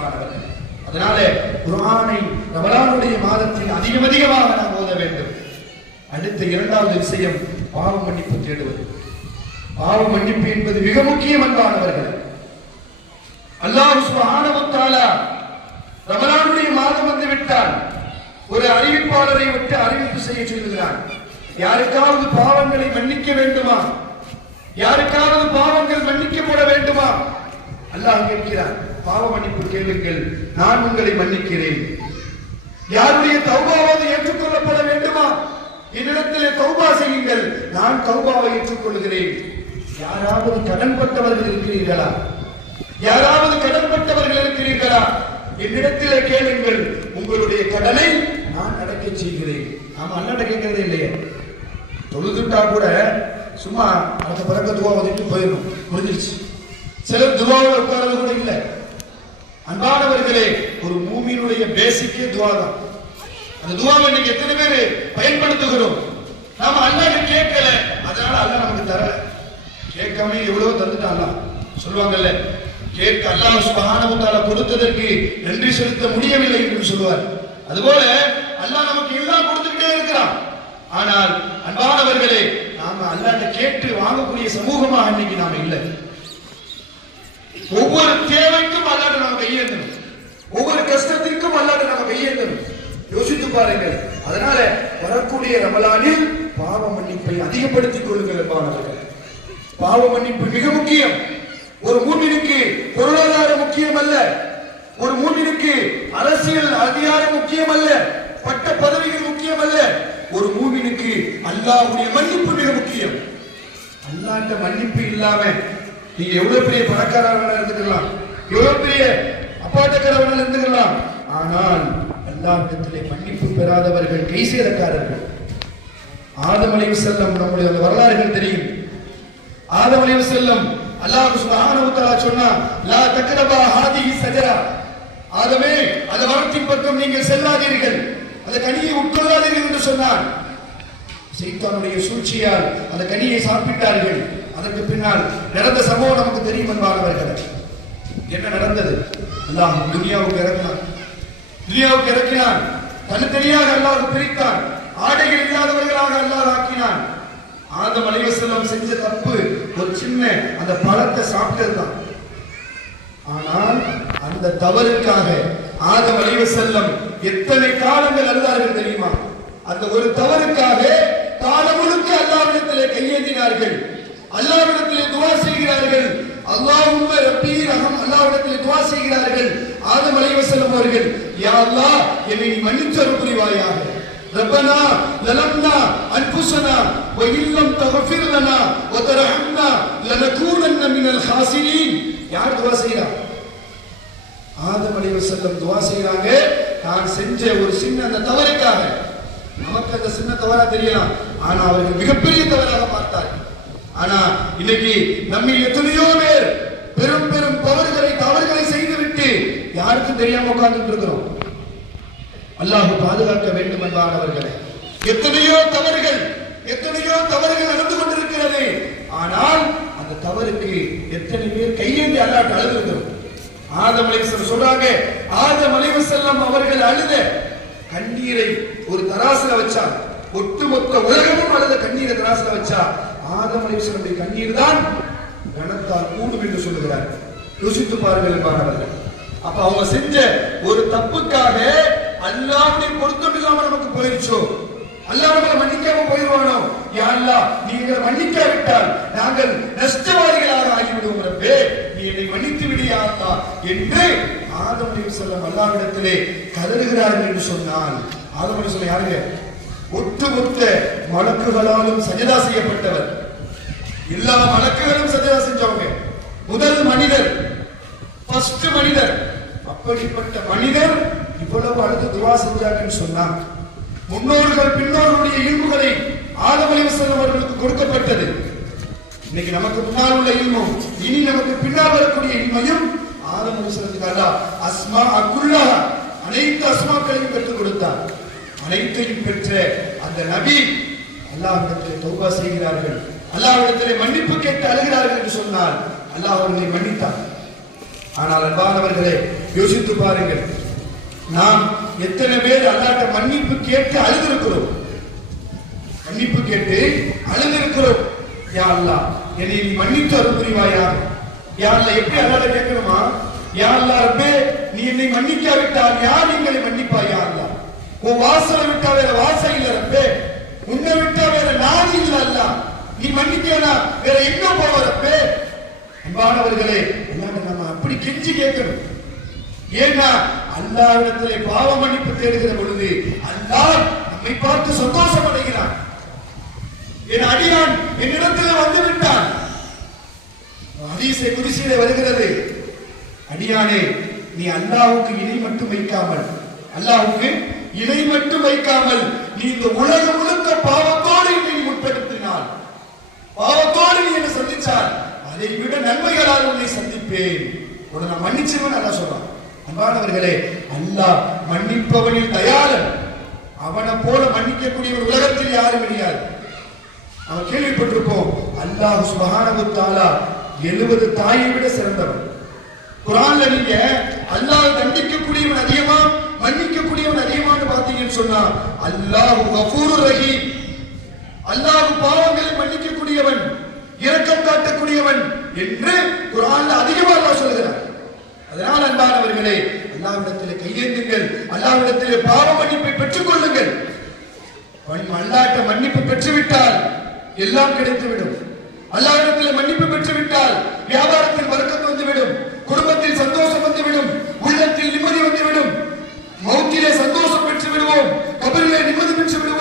என்பானவர்கள் அதனாலே குரானை ரமலானுடைய மாதத்தில் அதிகம் அதிகமாக நாம் ஓத வேண்டும். அடுத்த இரண்டாவது விஷயம் பாவ மன்னிப்பு தேடுவது. பாவ மன்னிப்பு என்பது மிக முக்கியம் அன்பானவர்கள். அல்லாஹ் சுப்ஹானஹு ரமலானுடைய மாதம் வந்து விட்டால் ஒரு அறிவிப்பாளரை விட்டு அறிவிப்பு செய்ய சொல்கிறான் யாருக்காவது பாவங்களை மன்னிக்க வேண்டுமா? யாருக்காவது பாவங்கள் மன்னிக்கப்பட வேண்டுமா? அல்லாஹ் கேட்கிறான். பாவ மன்னிப்பு கேளுங்கள். நான் உங்களை மன்னிக்கிறேன். யாருடைய தௌபாவது ஏற்றுக்கொள்ளப்பட வேண்டுமா? என்னிடத்திலே தௌபா செய்யுங்கள். நான் தௌபாவை ஏற்றுக்கொள்கிறேன். யாராவது கடன்பட்டவர்கள் இருக்கிறீர்களா? யாராவது கடன்பட்டவர்கள் இருக்கிறீர்களா? என்னிடத்திலே கேளுங்கள். உங்களுடைய கடனை நான் அடக்கச் செய்கிறேன். நாம அண்ணட கேட்கறதே இல்லையே. தொழுதுட்டா கூட சும்மா அடுத்த பிறக்க துவா வந்துட்டு போயிடணும். முடிஞ்சிருச்சு சிலர் துவாவில் உட்கார்றது கூட இல்லை. அன்பானவர்களே ஒரு மூமியினுடைய பேசிக்கே துவா தான். அந்த துவாவை இன்னைக்கு எத்தனை பேர் பயன்படுத்துகிறோம்? நாம அல்லாஹ் கேட்கல. அதனால அல்லாஹ் நமக்கு தரல. கேட்காம எவ்வளவு தந்துட்டான் சொல்லுவாங்கல்ல கேட்க அல்லாஹ் சுபஹானஹு கொடுத்ததற்கு நன்றி செலுத்த முடியவில்லை என்று சொல்லுவார். அதுபோல அல்லாஹ் நமக்கு எல்லாம் கொடுத்துக்கிட்டே இருக்கிறான். ஆனால் அன்பானவர்களே நாம அல்லாட்ட கேட்டு வாங்கக்கூடிய சமூகமாக இன்னைக்கு நாம இல்லை. ஒவ்வொரு தேவைக்கும் அல்லாட்ட நாம கையேந்தணும் ஒவ்வொரு கஷ்டத்திற்கும் அல்லாத நாம கையேந்தணும் யோசித்து பாருங்கள் அதனால வரக்கூடிய ரமலானில் பாவ மன்னிப்பை அதிகப்படுத்திக் கொள்ளுங்கள் மாணவர்கள் பாவ மன்னிப்பு மிக முக்கியம். ஒரு மூமினுக்கு பொருளாதாரம் முக்கியம் அல்ல ஒரு மூமினுக்கு அரசியல் அதிகாரம் முக்கியம் அல்ல பட்ட பதவிகள் முக்கியம் அல்ல ஒரு மூமினுக்கு அல்லாவுடைய மன்னிப்பு மிக முக்கியம். அல்லாண்ட மன்னிப்பு இல்லாம நீங்க எவ்வளவு பெரிய பணக்காரவனா இருந்துக்கலாம். எவ்வளவு பெரிய அப்பாட்டக்காரவனா இருந்துக்கலாம். ஆனால் அல்லாஹ்விடத்திலே மன்னிப்பு பெறாதவர்கள் கை சேதக்காரர்கள் ஆதம் செல்லம் நம்முடைய வரலாறுகள் தெரியும். ஆதம் அலைஹி செல்லம் அல்லாஹ் சுப்ஹானஹு வ தஆலா சொன்னா லா தக்ரபா ஹாதிஹி சஜரா. ஆதமே அந்த மரத்தின் பக்கம் நீங்கள் செல்லாதீர்கள். அந்த கனியை உட்கொள்ளாதீர்கள் என்று சொன்னார். சைத்தானுடைய சூழ்ச்சியால் அந்த கனியை சாப்பிட்டார்கள். அதற்கு பின்னால் நடந்த சம்பவம் நமக்கு தெரியும் என்பார்கள் என்ன நடந்தது? அல்லாஹ் துனியாவுக்கு இறக்கினான். துனியாவுக்கு இறக்கினான். தனித்தனியாக அல்லாஹ் பிரித்தான். ஆடைகள் இல்லாதவர்களாக அல்லாஹ் ஆக்கினான். ஆதம் அலைவசல்லம் செஞ்ச தப்பு ஒரு சின்ன அந்த பழத்தை சாப்பிட்டது தான் ஆனால் அந்த தவறுக்காக ஆதம் அலைவசல்லம் எத்தனை காலங்கள் அழுதார்கள் தெரியுமா? அந்த ஒரு தவறுக்காக காலம் முழுக்க அல்லாவிடத்திலே கையேந்தினார்கள். அல்லாவிடத்திலே துவா செய்கிறார்கள். அல்லாஹ் ரப்பி ரஹம் அல்லாவிடத்திலே துவா செய்கிறார்கள். ஆதம் அலைவசல்லம் அவர்கள் யா அல்லாஹ் என்னை நீ புரிவாயாக. ரப்பனா லலம்னா அன்புசனா وإن لم تغفر لنا وترحمنا لنكونن من الخاسرين யார் துவா செய்றா ஆதம் அலைவசல்லம் துவா செய்றாங்க நான் செஞ்ச ஒரு சின்ன அந்த தவறுக்காக நமக்கு அந்த சின்ன தவறா தெரியலாம் ஆனா அவர்கள் மிகப்பெரிய தவறாக பார்த்தார்கள் ஆனா இன்னைக்கு நம்ம எத்தனையோ பேர் பெரும் பெரும் தவறுகளை தவறுகளை செய்துவிட்டு யாருக்கும் தெரியாம உட்கார்ந்துட்டு இருக்கிறோம் அல்லாஹு பாதுகாக்க வேண்டும் என்பானவர்களே. எத்தனையோ தவறுகள் எத்தனையோ தவறுகள் நடந்து கொண்டிருக்கிறது. ஆனால் அந்த தவறுக்கு எத்தனை பேர் கையேந்தி அல்லாட்டு அழுதுகிறோம் ஆதம் அலைவசம் சொல்றாங்க ஆதம் அலைவசல்லம் அவர்கள் அழுத கண்ணீரை ஒரு தராசுல வச்சா ஒட்டுமொத்த உலகமும் அழுத கண்ணீரை தராசுல வச்சா ஆதம் அலைவசனுடைய கண்ணீர் தான் கனத்தால் கூடும் என்று சொல்லுகிறார் யோசித்து பாருங்கள் என்பார்கள் அப்ப அவங்க செஞ்ச ஒரு தப்புக்காக அல்லாவுடைய பொருத்தம் இல்லாம நமக்கு போயிருச்சோ? அல்லாஹ் நம்மளை மன்னிக்காம போயிருவானோ? யா அல்லாஹ் நீ எங்களை மன்னிக்காவிட்டால் நாங்கள் நஷ்டவாதிகளாக ஆகிவிடுவோம் ரப்பே. நீ என்னை மன்னித்து விடு யா அல்லாஹ் என்று ஆதம் அலைஹி வஸல்லம் அல்லாஹ்விடத்திலே கதறுகிறார்கள் என்று சொன்னால் ஆதம் அலைஹி யாருங்க யாருங்க? ஒட்டுமொத்த மலக்குகளாலும் சஜதா செய்யப்பட்டவர். எல்லா மலக்குகளும் சஜதா செஞ்சவங்க. முதல் மனிதர் ஃபர்ஸ்ட் மனிதர். அப்படிப்பட்ட மனிதர் இவ்வளவு அழுது துவா செஞ்சாங்கன்னு சொன்னா முன்னோர்கள் பின்னோர்களுடைய இயல்புகளை ஆதம் அவர்களுக்கு கொடுக்கப்பட்டது. இன்னைக்கு நமக்கு முன்னால் உள்ள இல்மும் இனி நமக்கு பின்னால் வரக்கூடிய இன்மையும் ஆதம் அலைஹிஸ்ஸலாத்துக்கு அல்லாஹ் அஸ்மா அக்குல்லா அனைத்து அஸ்மாக்களையும் பெற்றுக் கொடுத்தார். அனைத்தையும் பெற்ற அந்த நபி அல்லாஹ்விடத்தில் தௌபா செய்கிறார்கள். அல்லாஹ்விடத்தில் மன்னிப்பு கேட்டு அழுகிறார்கள் என்று சொன்னால் அல்லாஹ் அவர்களை மன்னித்தார். ஆனால் அன்பானவர்களே யோசித்து பாருங்கள். நாம் எத்தனை பேர் அல்லாட்ட மன்னிப்பு கேட்டு அழுதிருக்கிறோம்? மன்னிப்பு கேட்டு அழுதிருக்கிறோம். யா அல்லாஹ் என்னை நீ மன்னித்து அருள் புரிவாயா? யா எப்படி அல்லாட கேட்கணுமா? யா அல்லாஹ் ரப்பே நீ என்னை மன்னிக்காவிட்டால் யார் எங்களை மன்னிப்பா யா உன் வாசலை விட்டா வேற வாசல் இல்ல ரப்பே. உன்னை விட்டா வேற நான் இல்ல அல்லாஹ் நீ மன்னிக்கனா வேற எங்க போவரப்பே அன்பானவர்களே அல்லாஹ் நம்ம அப்படி கெஞ்சி கேட்கணும். ஏன்னா அல்லாவிடத்திலே பாவ மன்னிப்பு தேடுகிற பொழுது அல்லாஹ் நம்மை பார்த்து சந்தோஷம் அடைகிறான் என் அடியான் என்னிடத்தில் வந்து விட்டான் ஹதீஸை குதிசையில வருகிறது. அடியானே நீ அல்லாவுக்கு இணை மட்டும் வைக்காமல் அல்லாவுக்கு இணை மட்டும் வைக்காமல் நீ இந்த உலகம் முழுக்க பாவத்தோடு நீ முற்படுத்தினால் பாவத்தோடு நீ என்னை சந்திச்சால் அதை விட நன்மைகளால் உன்னை சந்திப்பேன். உன்னை நான் மன்னிச்சிருவேன் நல்லா சொல்றான். அன்பானவர்களே அல்லாஹ் மன்னிப்பவனில் தயாரன். அவனை போல மன்னிக்கக்கூடியவர் உலகத்தில் யாரும் கிடையாது அவன் கேள்விப்பட்டிருப்போம் அல்லாஹ் சுபகானபுத்தாலா எழுபது தாயை விட சிறந்தவன். குரான்ல நீங்க அல்லாஹ் தண்டிக்கக்கூடியவன் அதிகமா மன்னிக்கக்கூடியவன் அதிகமான்னு பாத்தீங்கன்னு சொன்னா அல்லாஹ் கபூர் ரஹி அல்லாஹ் பாவங்களை மன்னிக்கக்கூடியவன் இரக்கம் காட்டக்கூடியவன் என்று குரான்ல அதிகமா அல்லாஹ் சொல்கிறார் அதனால் அன்பானவர்களே அல்லாஹ்விடத்திலே கையேந்துங்கள். அல்லாஹ்விடத்திலே பாவ மன்னிப்பை பெற்றுக் கொள்ளுங்கள் அல்லாட்ட மன்னிப்பு பெற்றுவிட்டால் எல்லாம் கிடைத்துவிடும். அல்லாவிடத்தில் மன்னிப்பு பெற்றுவிட்டால் வியாபாரத்தில் வர்க்கம் வந்துவிடும். குடும்பத்தில் சந்தோஷம் வந்துவிடும். உள்ளத்தில் நிம்மதி வந்துவிடும். மௌத்திலே சந்தோஷம் பெற்று விடுவோம் கபரிலே நிம்மதி பெற்று விடுவோம்